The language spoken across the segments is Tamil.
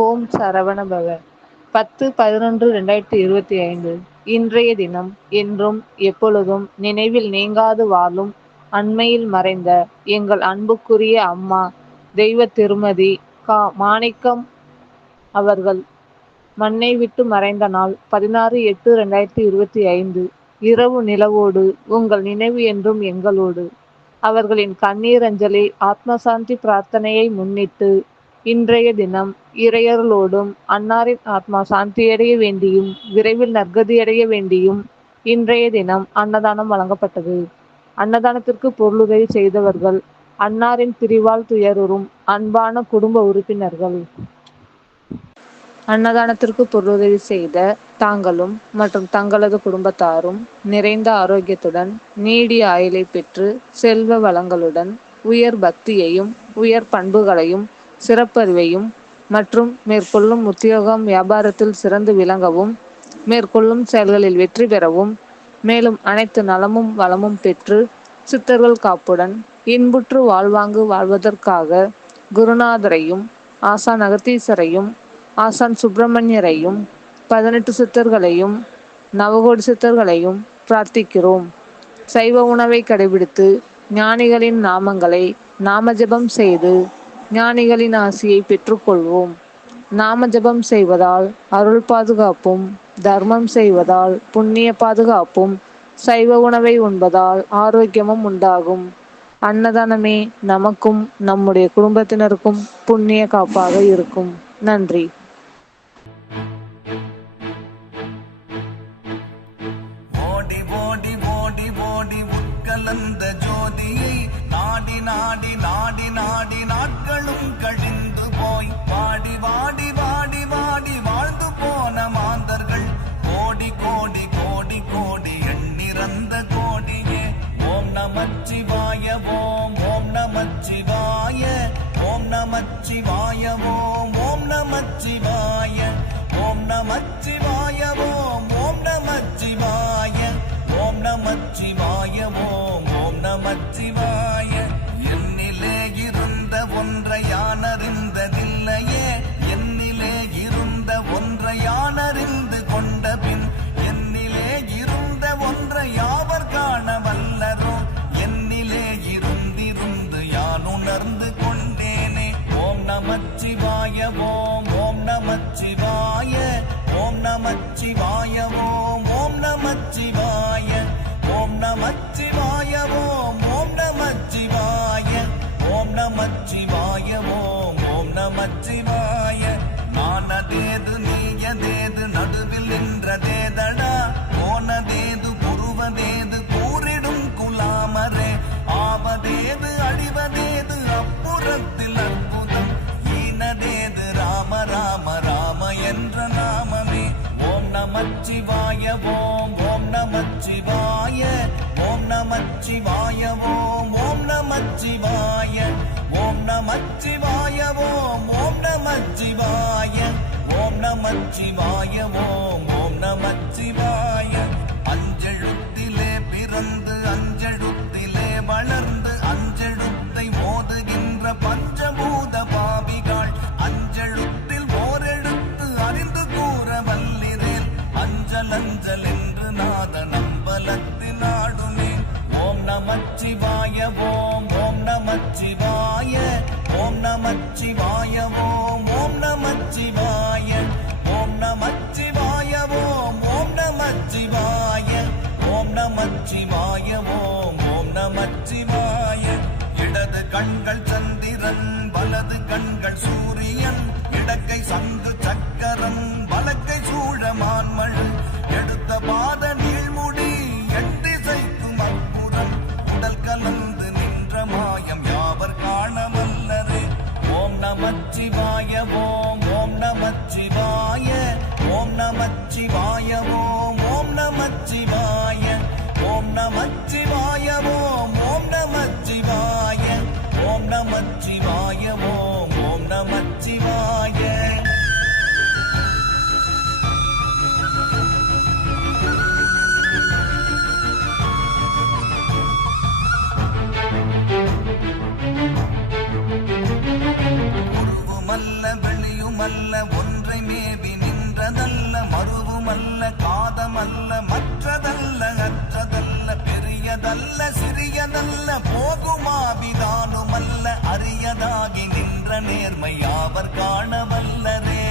ஓம் சரவண பவ. 10/11/2025 இன்றைய தினம் என்றும் எப்பொழுதும் நினைவில் நீங்காது வாழும் அண்மையில் மறைந்த எங்கள் அன்புக்குரிய அம்மா தெய்வ திருமதி மாணிக்கம் அவர்கள் மண்ணை விட்டு மறைந்த நாள் 16/8/2025 இரவு நிலவோடு உங்கள் நினைவு என்றும் எங்களோடு. அவர்களின் கண்ணீர் அஞ்சலி ஆத்மசாந்தி பிரார்த்தனையை முன்னிட்டு இன்றைய தினம் இறையர்களோடும் அன்னாரின் ஆத்மா சாந்தியடைய வேண்டியும் விரைவில் நற்கதியடைய வேண்டியும் இன்றைய தினம் அன்னதானம் வழங்கப்பட்டது. அன்னதானத்திற்கு பொருளுதவி செய்தவர்கள் அன்னாரின் பிரிவால் துயருறும் அன்பான குடும்ப உறுப்பினர்கள். அன்னதானத்திற்கு பொருளுதவி செய்த தாங்களும் மற்றும் தங்களது குடும்பத்தாரும் நிறைந்த ஆரோக்கியத்துடன் நீடிய ஆயுளை பெற்று செல்வ வளங்களுடன் உயர் பக்தியையும் உயர் பண்புகளையும் சிறப்பறிவையும் மற்றும் மேற்கொள்ளும் உத்தியோகம் வியாபாரத்தில் சிறந்து விளங்கவும் மேற்கொள்ளும் செயல்களில் வெற்றி பெறவும் மேலும் அனைத்து நலமும் வளமும் பெற்று சித்தர்கள் காப்புடன் இன்புற்று வாழ்வாங்கு வாழ்வதற்காக குருநாதரையும் ஆசான் அகத்தீசரையும் ஆசான் சுப்பிரமணியரையும் 18 சித்தர்களையும் நவகோடி சித்தர்களையும் பிரார்த்திக்கிறோம். சைவ உணவை கடைபிடித்து ஞானிகளின் நாமங்களை நாம ஜபம் செய்து ஞானிகளின் ஆசியை பெற்றுக்கொள்வோம். நாம ஜபம் செய்வதால் அருள் பாதுகாப்பும், தர்மம் செய்வதால் புண்ணிய பாதுகாப்பும், சைவ உணவை உண்பதால் ஆரோக்கியமும் உண்டாகும். அன்னதானமே நமக்கும் நம்முடைய குடும்பத்தினருக்கும் புண்ணிய காப்பாக இருக்கும். நன்றி. ஓடி ஓடி ஓடி ஓடி உட்கலந்த ஜோதியை நாடி நாடி நாடி நாடி நாட்களும் கழிந்து போய் வாடி வாடி வாடி வாடி வாழ்ந்து போன மாந்தர்கள் கோடி கோடி கோடி கோடி எண்ணிறந்த கோடியே. ஓம் நமச்சிவாய ஓம் ஓம் நமச்சிவாய ஓம் நமச்சிவாய ஓம் ஓம் நமச்சிவாய ஓம் நமச்சிவாய ஓம் ஓம் நமச்சிவாய ஓம் நமச்சிவாய ஓம் ஓம் நமச்சிவாய. என்னிலே இருந்த ஒன்றை யானறிந்ததில்லையே, என்னிலே இருந்த ஒன்றை யானறிந்து கொண்ட பின் என்னிலே இருந்த ஒன்றை யாவர் காண வல்லரோ. என்னிலே இருந்திருந்து யான் உணர்ந்து கொண்டேனே. ஓம் நமச்சிவாய ஓம் ஓம் நமச்சிவாய ஓம் நமச்சிவாய ஓம் ஓம் நமச்சிவாய ஓம் நமச்சிவாய ஓம் ஓம் நமச்சிவாய ஓம் நமச்சிவாய ஓம் ஓம் நமச்சிவாய. நானதேது நீயதேது நடுவில் நின்றதேதடா, போனதேது புருவதேது கூறிடும் குலாமரே. ஆவதேது அழிவதேது அப்புறத்தில் அற்புதம், ஈனதேது ராம ராம ராம என்ற நாமமே. ஓம் நமச்சிவாய ஓம் ஓம் நமச்சிவாய ஓம் நமச்சிவாய ஓம் ஓம் நமச்சிவாய ஓம் நமச்சிவாய ஓம் ஓம் நமச்சிவாய ஓம் நமச்சிவாய ஓம் ஓம் நமச்சிவாய. அஞ்செழுத்திலே பிறந்து அஞ்செழுத்திலே வளர்ந்து அஞ்செழுத்தை ஓதுகின்ற பஞ்சபூத பாவிகள் அஞ்செழுத்தில் ஓரெழுத்து அறிந்து கூற வல்லிரேல். அஞ்சல் அஞ்சல் என்று நாத நம்பலத்தில் ஆடுமே. ஓம் நமச்சிவாய ஓம் ஓம் நமச்சிவாய ஓம் நமச்சிவாய ஓம் ஓம் நமச்சிவாய ஓம் நமச்சிவாய ஓம் ஓம் நமச்சிவாய ஓம் நமச்சிவாய ஓம் ஓம் நமச்சிவாய. இடது கண்கள் சந்திரன் வலது கண்கள் சூரியன், இடக்கை சங்கு சக்கரம் வலக்கை சூழமான்மழ், எடுத்த பாத நீழ்முடி எண்டிசைக்கும் அற்புதம், உடல் கலந்து நின்ற மாயம் யாவர் காண வல்லரே. ஓம் நமச்சிவாய ஓம் ஓம் நமச்சிவாய ஓம் நமச்சிவாய ஓம் ஓம் நமச்சிவாய ஓம் நமச்சிவாய ஓம் ஓம் நமச்சிவாய ஓம் நமச்சிவாய ஓம் ஓம் நமச்சிவாய. உருவுமல்ல வெளியுமல்ல காலமல்ல காதமல்ல மற்றதல்ல அற்றதல்ல பெரியதல்ல சிறியதல்ல போகுமாவிதானுமல்ல அரியதாகி நின்ற நேர்மை அவர் காணவல்லரே.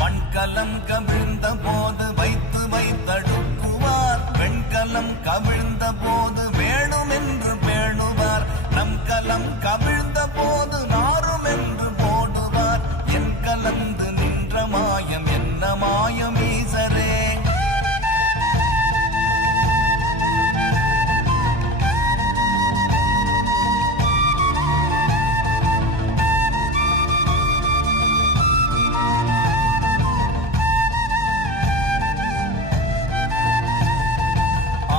மண்கலம் கவிழ்ந்த போது வைத்து வைத்தடுக்குவார், வெண்கலம் கவிழ்ந்த போது வேணும் என்று பேணுவார், நம் கலம் கவிழ்ந்த போது நாரும் என்று போடுவார். என் கலந்து நின்ற மாயம் என்ன மாயம் ஈசரே.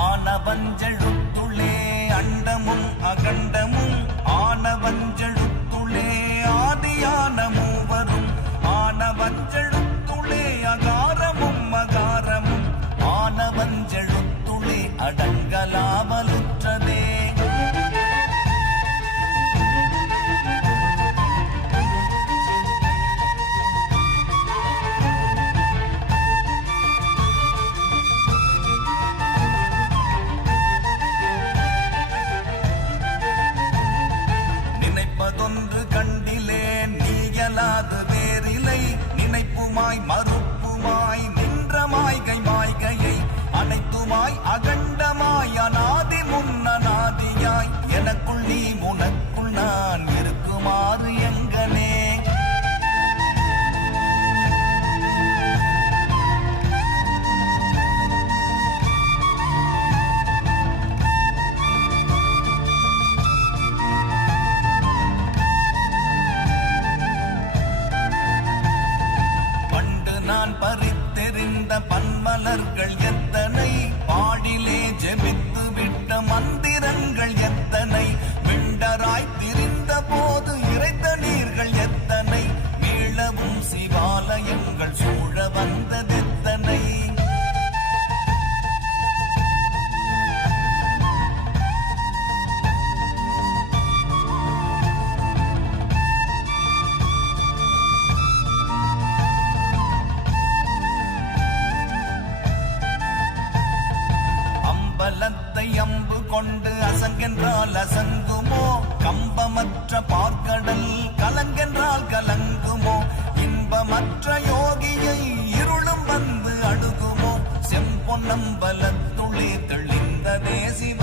ஆனவஞ்செழுத்துளே அண்டமும் அகண்டமும், ஆனவஞ்செழுத்துளே ஆதியான மூவரும், ஆனவஞ்செழுத்துளே அகாரமும் அகாரமும், ஆனவஞ்செழுத்துளே அடங்கலாமலுற்றதே. நினைப்பதொன்று கண்டிலேன் நீயலாது வேறிலை, நினைப்புமாய் மறுப்புமாய் நின்ற மாய்கை மாய்கையை, அனைத்துமாய் அகண்டமாய் அநாதி முன்னநாதியாய், எனக்குள் நீ உனக்குள் நான் இருக்குமாறு எங்கனே. நான் பறித்தெறிந்த பன்மலர்கள் எத்தனை, பாடிலே ஜெபித்து விட்ட மந்திரங்கள் எத்தனை, விண்டராய் திரிந்த போது இறைத்த நீர்கள் எத்தனை, மீளவும் சிவாலயங்கள் சூழ வந்ததெத்தனை. பலத்தை அம்பு கொண்டு அசங்கென்றால் அசங்குமோ, கம்பமற்ற பார்க்கடல் கலங்கென்றால் கலங்குமோ, இன்பமற்ற யோகியை இருளும் வந்து அணுகுமோ, செம்பொன்னம்பலத்துளே தெளிந்ததே சிவ